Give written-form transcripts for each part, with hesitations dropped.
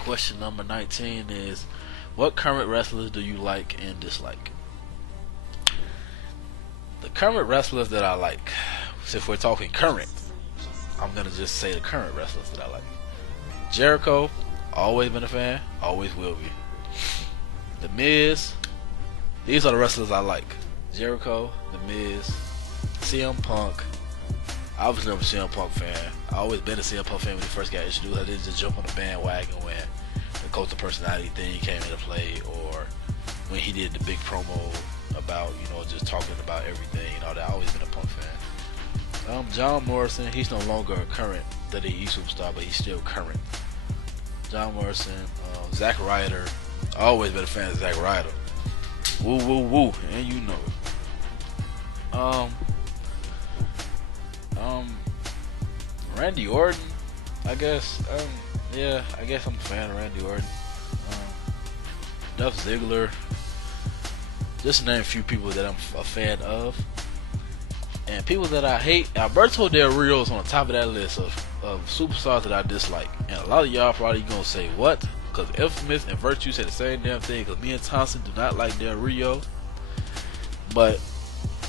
Question number 19 is, what current wrestlers do you like and dislike? The current wrestlers that I like, if we're talking current, I'm gonna just say the current wrestlers that I like. Jericho, always been a fan, always will be. The Miz, these are the wrestlers I like. Jericho, The Miz, CM Punk. I was never a CM Punk fan. I always been a CM Punk fan when he first got introduced. I didn't just jump on the bandwagon when the Cult of Personality thing came into play, or when he did the big promo about, just talking about everything and all that. I always been a Punk fan. John Morrison, he's no longer a current WWE superstar, but he's still current. John Morrison, Zack Ryder, always been a fan of Zack Ryder. Woo woo woo, and you know it. Randy Orton, I guess. Yeah, I guess I'm a fan of Randy Orton. Dolph Ziggler, just to name a few people that I'm a fan of. And people that I hate, Alberto Del Rio is on the top of that list of superstars that I dislike. And a lot of y'all probably gonna say, what? Because Infamous and Virtue say the same damn thing, because me and Thompson do not like Del Rio. But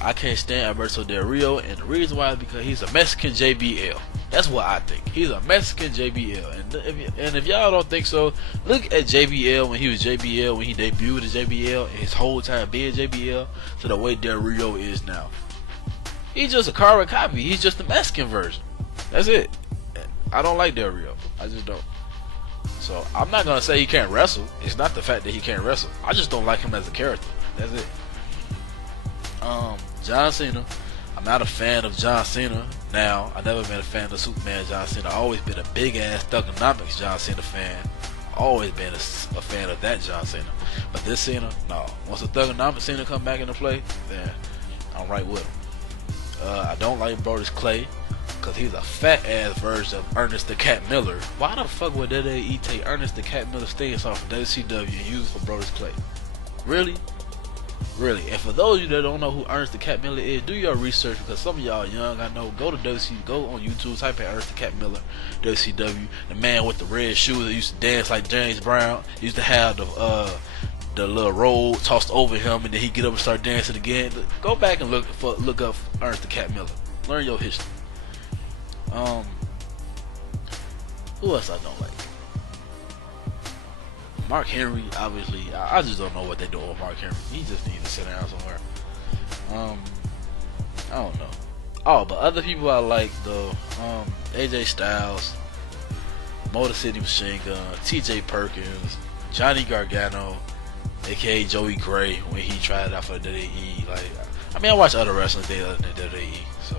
I can't stand Alberto Del Rio, and the reason why is because he's a Mexican JBL. That's what I think. He's a Mexican JBL. And if y'all don't think so, look at JBL when he was JBL, when he debuted as JBL, and his whole time being JBL, to the way Del Rio is now. He's just a carbon copy. He's just the Mexican version. That's it. I don't like Del Rio. I just don't. So I'm not gonna say he can't wrestle. It's not the fact that he can't wrestle. I just don't like him as a character. That's it. John Cena. I'm not a fan of John Cena now. I've never been a fan of Superman John Cena. I've always been a big ass Thugonomics John Cena fan. Always been a fan of that John Cena. But this Cena, no. Once the Thugonomics Cena come back into play, then I'm right with him. I don't like Brodus Clay, because he's a fat ass version of Ernest the Cat Miller. Why the fuck would WWE take Ernest the Cat Miller's theme song from WCW and use it for Brodus Clay? Really? Really? And for those of you that don't know who Ernest the Cat Miller is, do your research, because some of y'all young, I know. Go on YouTube, type in Ernest the Cat Miller, WCW, the man with the red shoes that used to dance like James Brown, used to have the little roll tossed over him, and then he get up and start dancing again. Go back and look up Ernest the Cat Miller. Learn your history. Who else I don't like? Mark Henry, obviously. I just don't know what they're doing with Mark Henry. He just needs to sit down somewhere. I don't know. Oh, but other people I like though, AJ Styles, Motor City Machine Gun, TJ Perkins, Johnny Gargano, aka Joey Gray, when he tried it out for the WWE. I watch other wrestling things other than WWE, so.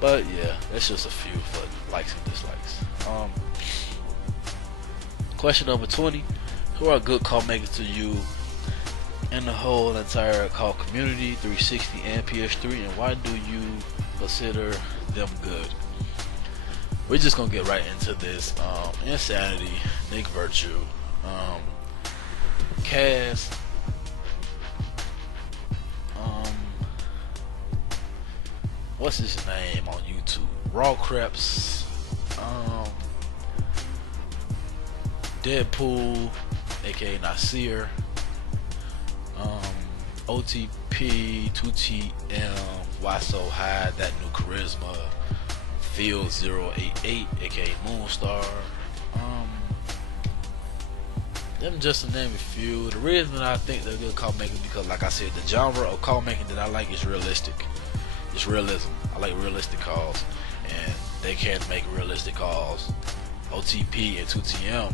But yeah, that's just a few for likes and dislikes. Question number 20: who are good call makers to you in the whole entire call community, 360 and PS3, and why do you consider them good? We're just gonna get right into this. Insanity, Nick Virtue, Caws, what's his name on YouTube? Raw Creps, Deadpool, aka Nasir, OTP, 2TM, Why So High, That New Charisma, Field 088, aka Moonstar. Them just to name a few. The reason I think they're good call makers because, like I said, the genre of call making that I like is realistic. It's realism. I like realistic calls, and they can make realistic calls. OTP and 2TM,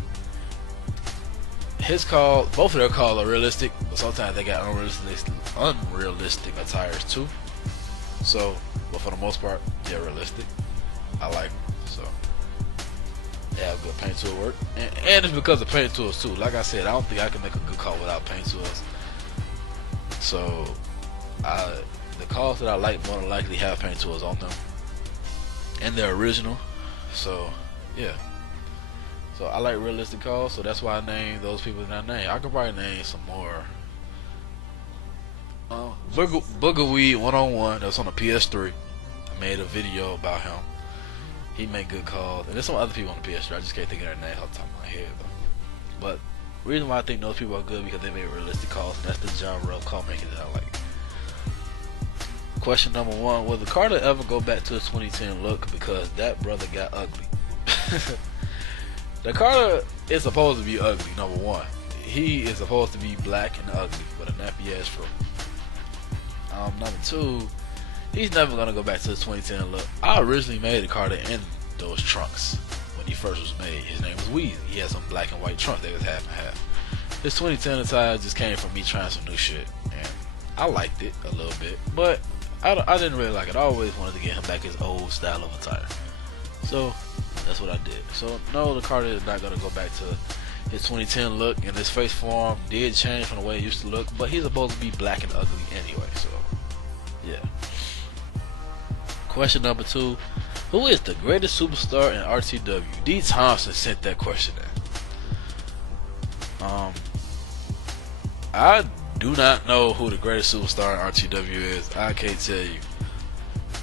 his call, both of their calls are realistic, but sometimes they got unrealistic attires too. So, but for the most part, they're realistic. I like them. So they have good paint tool work, and it's because of paint tools too. Like I said, I don't think I can make a good call without paint tools. So the calls that I like more than likely have paint tools on them, and they're original. So yeah, so I like realistic calls, so that's why I named those people that I named. I could probably name some more. Boogerweed 101, that's on the PS3. I made a video about him. He make good calls, and there's some other people on the PS3. I just can't think of their name off the top of my head though. But the reason why I think those people are good because they make realistic calls, and that's the genre of call making that I like. Question number 1: will the Carter ever go back to his 2010 look? Because that brother got ugly. The Carter is supposed to be ugly. Number 1, he is supposed to be black and ugly with a nappy ass fro. Number 2, he's never gonna go back to his 2010 look. I originally made the Carter in those trunks when he first was made. His name was Weezy. He had some black and white trunks. They was half and half. His 2010 attire just came from me trying some new shit, and I liked it a little bit, but I didn't really like it. I always wanted to get him back his old style of attire, so that's what I did. So no, the Carter is not gonna go back to his 2010 look, and his face form did change from the way he used to look, but he's supposed to be black and ugly anyway, so yeah. Question number 2: who is the greatest superstar in RTW? D. Thompson sent that question in. I do not know who the greatest superstar in RTW is. I can't tell you.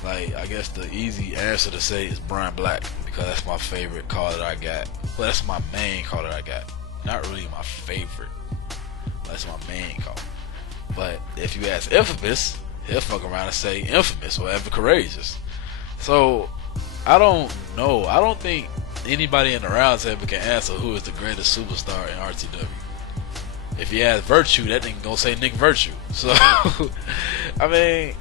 Like, I guess the easy answer to say is Brian Black, because that's my favorite call that I got. Well, that's my main call that I got. Not really my favorite, but that's my main call. But if you ask Infamous, he'll fuck around and say Infamous or Ever Courageous. So I don't know. I don't think anybody in the round table can answer who is the greatest superstar in RTW. If you ask Virtue, that nigga gonna say Nick Virtue. So I mean,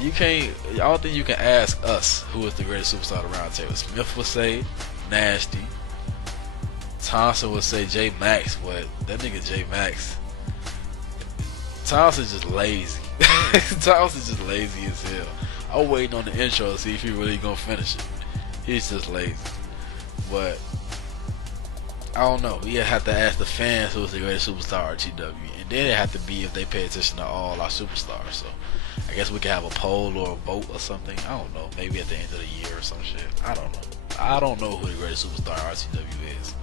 you can't. I don't think you can ask us who is the greatest superstar in the round table. Smith would say Nasty. Thompson would say J Max, but that nigga J Max, Thompson's just lazy. Thompson's just lazy as hell. I'm waiting on the intro to see if he really gonna finish it. He's just lazy. But I don't know. We have to ask the fans who's the greatest superstar RTW, and then it have to be if they pay attention to all our superstars. So I guess we can have a poll or a vote or something. I don't know. Maybe at the end of the year or some shit. I don't know. I don't know who the greatest superstar RTW is.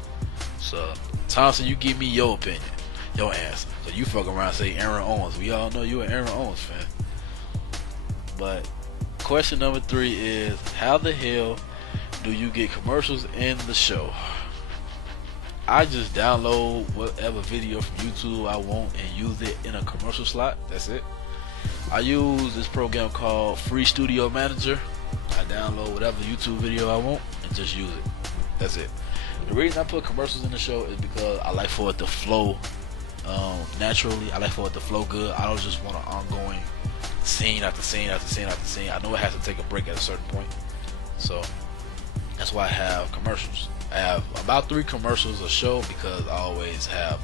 So Thompson, you give me your opinion, your answer. So you fuck around and say Aaron Owens. We all know you an Aaron Owens fan. But question number 3 is, how the hell do you get commercials in the show? I just download whatever video from YouTube I want and use it in a commercial slot. That's it. I use this program called Free Studio Manager. I download whatever YouTube video I want and just use it. That's it. The reason I put commercials in the show is because I like for it to flow naturally. I like for it to flow good. I don't just want an ongoing scene after scene after scene after scene. I know it has to take a break at a certain point, so that's why I have commercials. I have about 3 commercials a show because I always have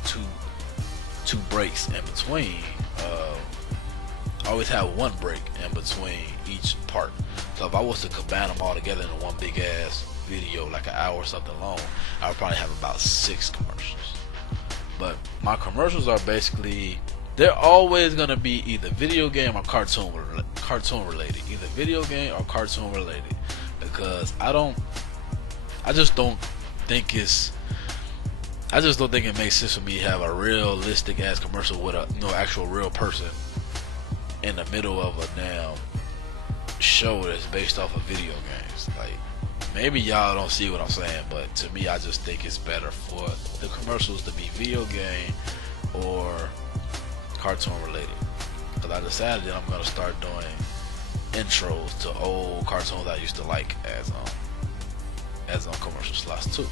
two breaks in between. I always have 1 break in between each part. So if I was to combine them all together in one big ass video, like an hour or something long, I would probably have about 6 commercials. But my commercials are basically, they're always gonna be either video game or cartoon related, either video game or cartoon related, because I just don't think it makes sense for me to have a realistic ass commercial with a actual real person in the middle of a damn show that's based off of video games. Like, maybe y'all don't see what I'm saying, but to me, I just think it's better for the commercials to be video game or cartoon related. Because I decided that I'm gonna start doing intros to old cartoons I used to like as on commercial slots too.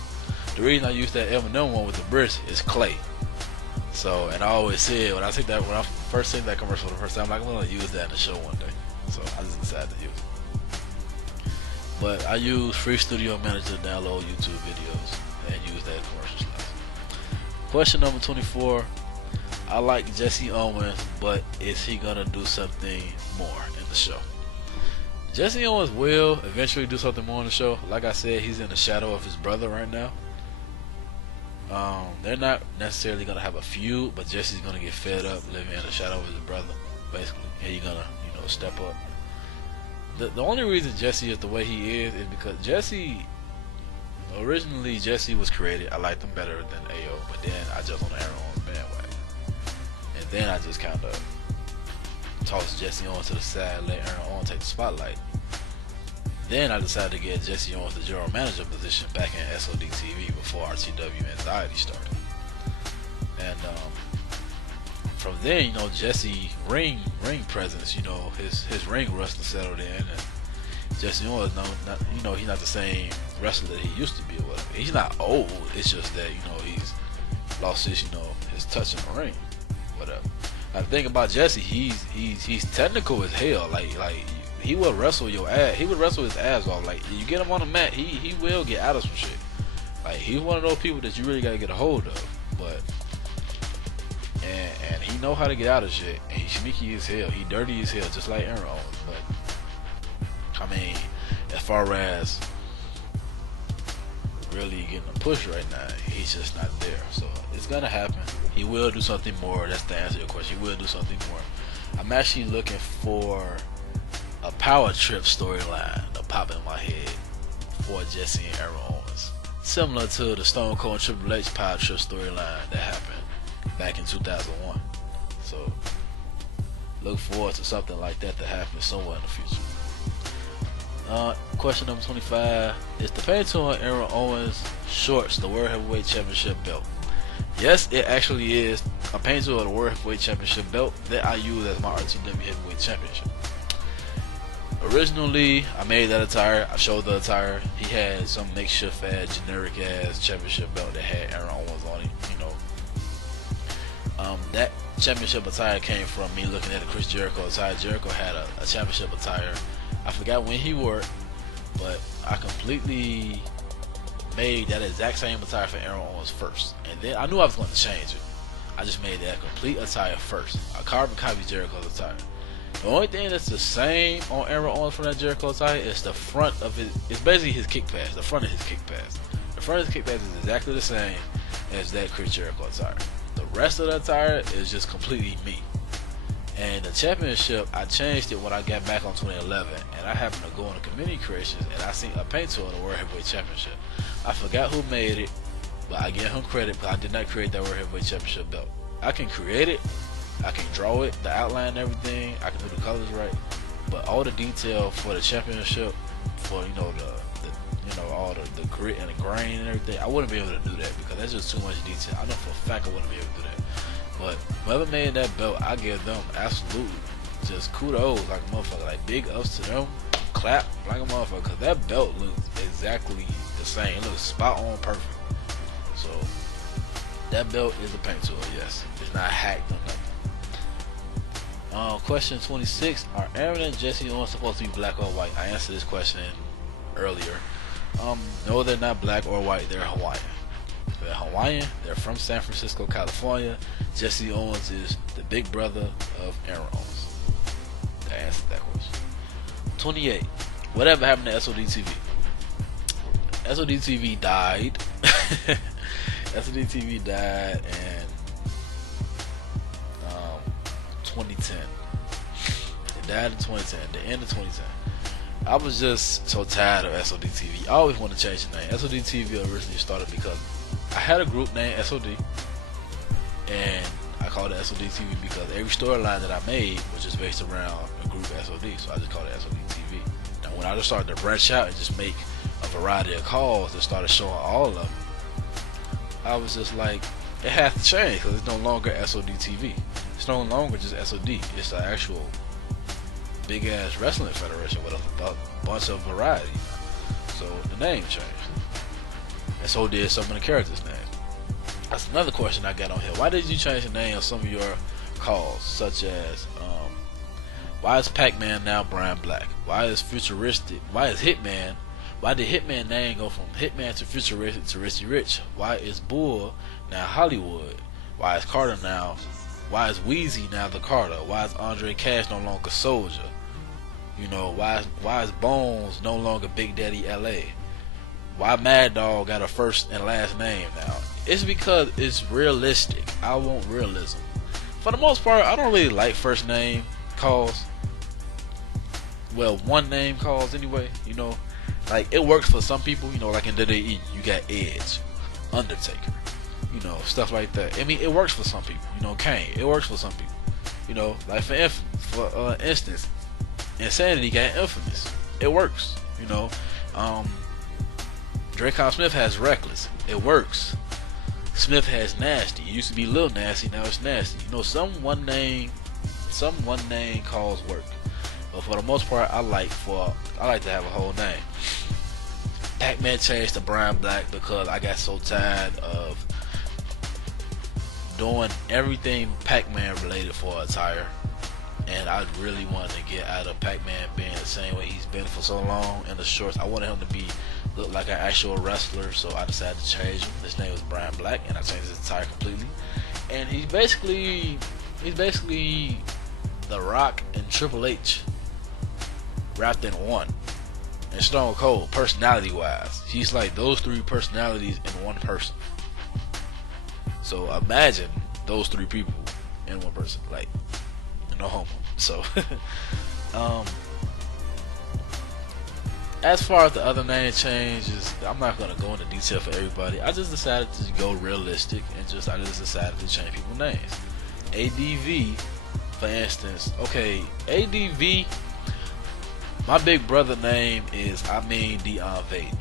The reason I use that Eminem one with the bridge is Clay. So, and I always said when I first seen that commercial the first time, I'm gonna use that in the show one day. So I just decided to use it. But I use Free Studio Manager to download YouTube videos and use that commercial slots. Question number 24. I like Jesse Owens, but is he gonna do something more in the show? Jesse Owens will eventually do something more in the show. Like I said, he's in the shadow of his brother right now. They're not necessarily gonna have a feud, but Jesse's gonna get fed up living in the shadow of his brother, basically, and he's gonna, step up. The only reason Jesse is the way he is because originally Jesse was created. I liked him better than AO, but then I jumped on the Aaron Owens bandwagon, and then I just kind of tossed Jesse Owens to the side, let Aaron Owens take the spotlight. Then I decided to get Jesse Owens the general manager position back in S.O.D TV before RTW Anxiety started. And from there, you know, Jesse ring presence, you know, his ring wrestling settled in, and Jesse Owens, you know, he's not the same wrestler that he used to be or whatever. He's not old. It's just that, you know, he's lost his, you know, his touch in the ring, whatever. Now the thing about Jesse, he's technical as hell. Like he will wrestle your ass. He would wrestle his ass off. Like you get him on the mat, he will get out of some shit. Like he's one of those people that you really gotta get a hold of. But and he know how to get out of shit. And he's sneaky as hell. He dirty as hell, just like Aaron Owens. But I mean, as far as really getting a push right now, he's just not there. So it's gonna happen. He will do something more. That's the answer to your question. He will do something more. I'm actually looking for a power trip storyline to pop in my head for Jesse and Aaron Owens, similar to the Stone Cold and Triple H power trip storyline that happened back in 2001. So look forward to something like that to happen somewhere in the future. Question number 25: is the painting on Aaron Owens shorts the World Heavyweight Championship belt? Yes, it actually is a painting of the World Heavyweight Championship belt that I use as my RTW Heavyweight Championship. Originally, I made that attire. I showed the attire. He had some makeshift ass, generic ass championship belt that had Aaron Owens on it. You know, that championship attire came from me looking at a Chris Jericho attire. Jericho had a championship attire. I forgot when he wore it, but I completely made that exact same attire for Aaron Owens first, and then I knew I was going to change it. I just made that complete attire first. I carbon copied Jericho's attire. The only thing that's the same on Aaron Owens from that Jericho attire is the front of his. It's basically his kick pads. The front of his kick pads. The front of his kick pads is exactly the same as that Chris Jericho attire. The rest of the attire is just completely me. And the championship, I changed it when I got back on 2011, and I happened to go on the community creations, and I seen a paint tool in the World Heavyweight Championship. I forgot who made it, but I give him credit because I did not create that World Heavyweight Championship belt. I can create it, I can draw it, the outline and everything, I can do the colors right, but all the detail for the championship, for you know all the grit and the grain and everything, I wouldn't be able to do that because that's just too much detail. I know for a fact I wouldn't be able to do that. But whoever made that belt, I give them absolutely just kudos like a motherfucker. Like big ups to them, clap like a motherfucker, because that belt looks exactly the same. It looks spot on perfect. So that belt is a paint tool, yes. It's not hacked or nothing. Question 26: are Aaron and Jesse Owens supposed to be black or white? I answered this question earlier. No, they're not black or white. They're Hawaiian. They're Hawaiian. They're from San Francisco, California. Jesse Owens is the big brother of Aaron Owens. That answered that question. 28. Whatever happened to S.O.D TV? S.O.D TV died. S.O.D TV died in 2010. It died in 2010, the end of 2010. I was just so tired of S.O.D TV. I always wanted to change the name. S.O.D TV originally started because I had a group named S.O.D, and I called it S.O.D TV because every storyline that I made was just based around the group S.O.D, so I just called it S.O.D TV. Now when I just started to branch out and just make a variety of calls that started showing all of them, I was just like, it has to change because it's no longer S.O.D TV. It's no longer just S.O.D. It's an actual big ass wrestling federation with a bunch of variety. So the name changed. And so did some of the characters' names. That's another question I got on here. Why did you change the name of some of your calls, such as why is Pac-Man now Brian Black? Why is Futuristic? Why is Hitman? Why did Hitman name go from Hitman to Futuristic to Richie Rich? Why is Bull now Hollywood? Why is Carter now? Why is Wheezy now the Carter? Why is Andre Cash no longer Soldier? You know, why is Bones no longer Big Daddy LA? Why Mad Dog got a first and last name now? It's because it's realistic. I want realism. For the most part, I don't really like first name calls. Well, one name calls anyway. You know, like it works for some people. You know, like in WWE, you got Edge, Undertaker. You know, stuff like that. I mean, it works for some people. You know, Kane. It works for some people. You know, like for instance, Insanity got Infamous. It works. You know, Dracon Smith has Reckless. It works. Smith has Nasty. It used to be Lil Nasty, now it's Nasty. You know, some one name calls work. But for the most part, I like to have a whole name. Pac-Man changed to Brian Black because I got so tired of doing everything Pac-Man related for attire, and I really wanted to get out of Pac-Man being the same way he's been for so long in the shorts. I wanted him to look like an actual wrestler, so I decided to change him. His name was Brian Black, and I changed his attire completely. And he's basically The Rock and Triple H wrapped in one. And Stone Cold, personality wise, he's like those three personalities in one person. So imagine those three people in one person, like, no homo. So as far as the other name changes, I'm not gonna go into detail for everybody. I just decided to go realistic, and I just decided to change people's names. ADV, for instance. Okay, ADV. My big brother name is D.V. ADV.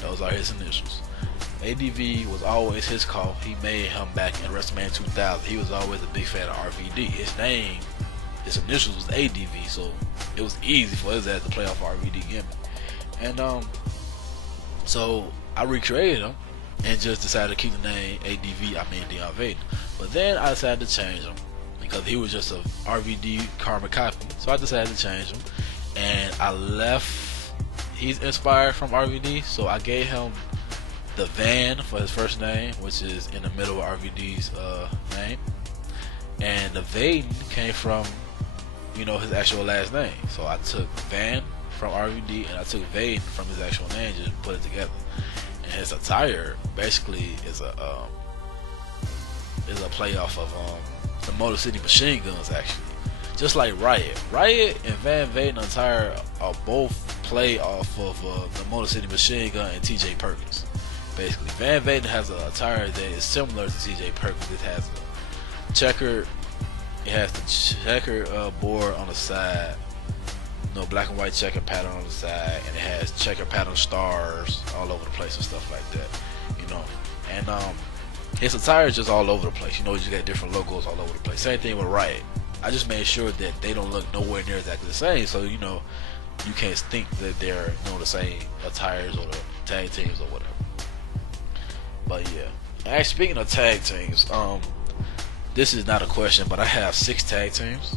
Those are his initials. ADV was always his call. He made him back in WrestleMania 2000. He was always a big fan of RVD. His initials was ADV, so it was easy for his ass to play off RVD gimmick. And so I recreated him and just decided to keep the name ADV. D.V. But then I decided to change him because he was just a RVD karma copy. So I decided to change him, and I left. He's inspired from RVD, so I gave him the Van for his first name, which is in the middle of RVD's name, and the Vaden came from, you know, his actual last name. So I took Van from RVD and I took Vaden from his actual name, just put it together. And his attire basically is a playoff of the Motor City Machine Guns, actually, just like Riot and Van Vaden attire are both play off of the Motor City Machine Gun and TJ Perkins. Basically, Van Vaden has an attire that is similar to TJ Perkins. It has a checkered, board on the side, black and white checker pattern on the side, and it has checker pattern stars all over the place and stuff like that, and his attire is just all over the place. You just got different logos all over the place. Same thing with Riot. I just made sure that they don't look nowhere near exactly the same, so you can't think that they're the same attires or the tag teams or whatever. But yeah, actually, speaking of tag teams, this is not a question, but I have 6 tag teams.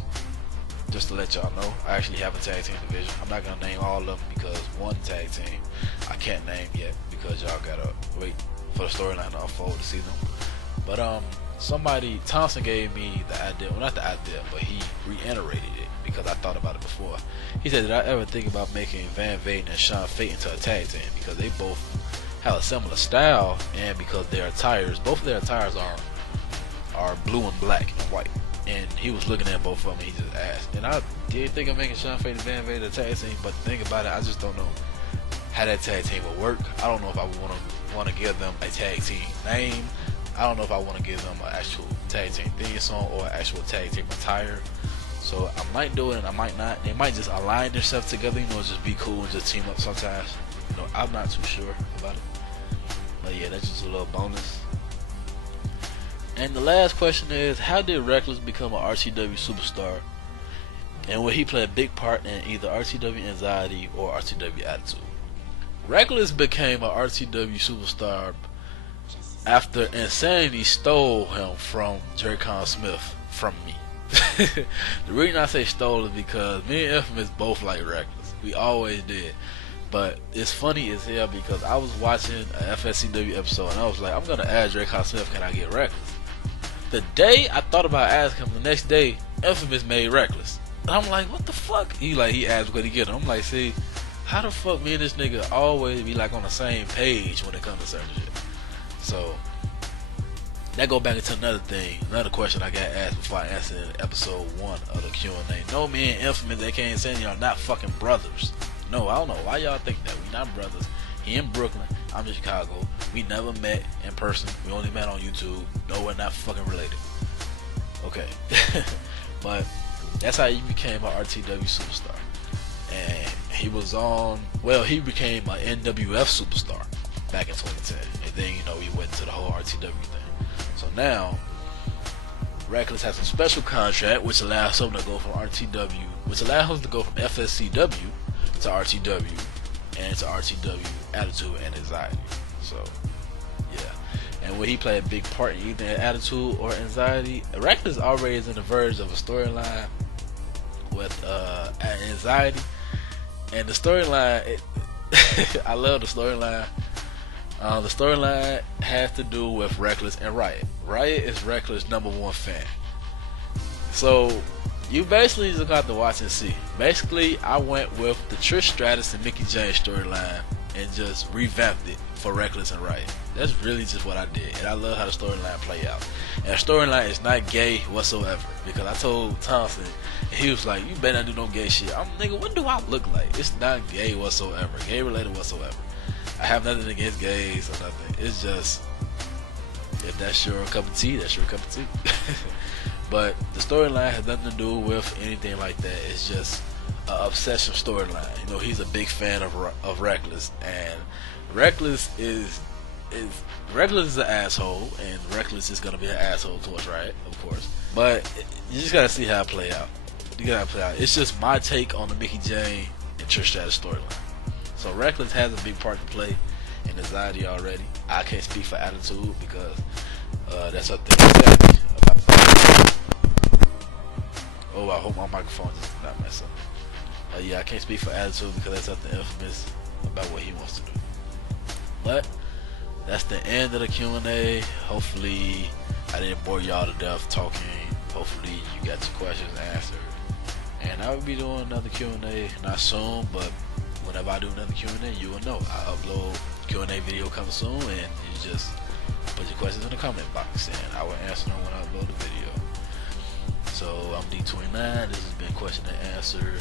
Just to let y'all know, I actually have a tag team division. I'm not gonna name all of them because one tag team I can't name yet because y'all gotta wait for the storyline to unfold to see them. But Thompson gave me the idea, well, not the idea, but he reiterated it because I thought about it before. He said, did I ever think about making Van Vaden and Sean Fate into a tag team, because they both have a similar style, and because both of their attires are blue and black and white. And he was looking at both of them and he just asked. And I did think of making Sean Fate and Van Vaden a tag team, but the thing about it, I just don't know how that tag team would work. I don't know if I would want to give them a tag team name. I don't know if I want to give them an actual tag team theme song or an actual tag team attire. So I might do it and I might not. They might just align themselves together, just be cool and just team up sometimes. I'm not too sure about it. But yeah, that's just a little bonus. And the last question is, how did Reckless become an RTW Superstar? And will he play a big part in either RTW Anxiety or RTW Attitude? Reckless became an RTW Superstar after Insanity stole him from Dracon Smith from me. The reason I say stole is because me and Infamous both like Reckless. We always did. But it's funny as hell because I was watching an FSCW episode and I was like, I'm gonna ask Dracon Smith, can I get Reckless? The day I thought about asking him, the next day, Infamous made Reckless. And I'm like, what the fuck? He asked what he get. I'm like, see, how the fuck me and this nigga always be like on the same page when it comes to certain shit? So that go back into another question I got asked before I answered episode 1 of the Q&A. No, me and Infamous, they can't say y'all not fucking brothers. No, I don't know why y'all think that. We not brothers. He in Brooklyn, I'm in Chicago. We never met in person. We only met on YouTube. No, we're not fucking related. Okay. But that's how you became an RTW Superstar. And He was on, well, he became an N.W.F superstar back in 2010, and then he went to the whole RTW thing. So now Reckless has a special contract which allows him to go from RTW, which allows him to go from FSCW to RTW and to RTW Attitude and Anxiety. So yeah, and when he played a big part in either Attitude or Anxiety, Reckless already is in the verge of a storyline with Anxiety, and the storyline, I love the storyline. The storyline has to do with Reckless and Riot. Riot is Reckless' #1 fan. So you basically just got to watch and see. Basically, I went with the Trish Stratus and Mickie James storyline and just revamped it for Reckless and Riot. That's really just what I did, and I love how the storyline play out. And the storyline is not gay whatsoever, because I told Thompson, and he was like, "You better not do no gay shit." I'm nigga, what do I look like? It's not gay whatsoever, gay related whatsoever. I have nothing against gays or nothing. It's just, if that's your cup of tea, that's your cup of tea. But the storyline has nothing to do with anything like that. It's just an obsession storyline. He's a big fan of Reckless, and Reckless is an asshole, and Reckless is gonna be an asshole towards Riot, of course. But you just gotta see how it play out. It's just my take on the Mickie James and Trish Stratus storyline. So Reckless has a big part to play in Anxiety already. I can't speak for Attitude because that's up there. Oh, I hope my microphone does not mess up. Yeah, I can't speak for Attitude because that's up to Infamous about what he wants to do. But that's the end of the Q&A. Hopefully I didn't bore y'all to death talking. Hopefully you got your questions answered. And I will be doing another Q&A, not soon, but whenever I do another Q&A, you will know. I upload Q&A video coming soon, and you just put your questions in the comment box, and I will answer them when I upload the video. So I'm D29. This has been question and answer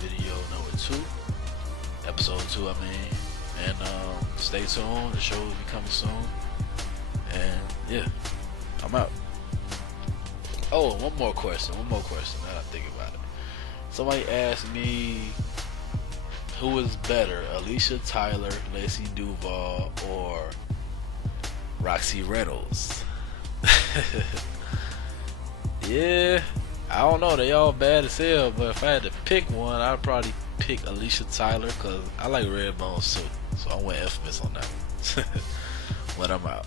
video number 2, episode 2. And stay tuned. The show will be coming soon. And yeah, I'm out. Oh, one more question. Now that I think about it, somebody asked me, who is better, Alicia Tyler, Lacey Duval, or Roxy Reynolds? Yeah, I don't know. They all bad as hell, but if I had to pick one, I'd probably pick Alicia Tyler because I like Redbone too. So I went Infamous on that one. But I'm out.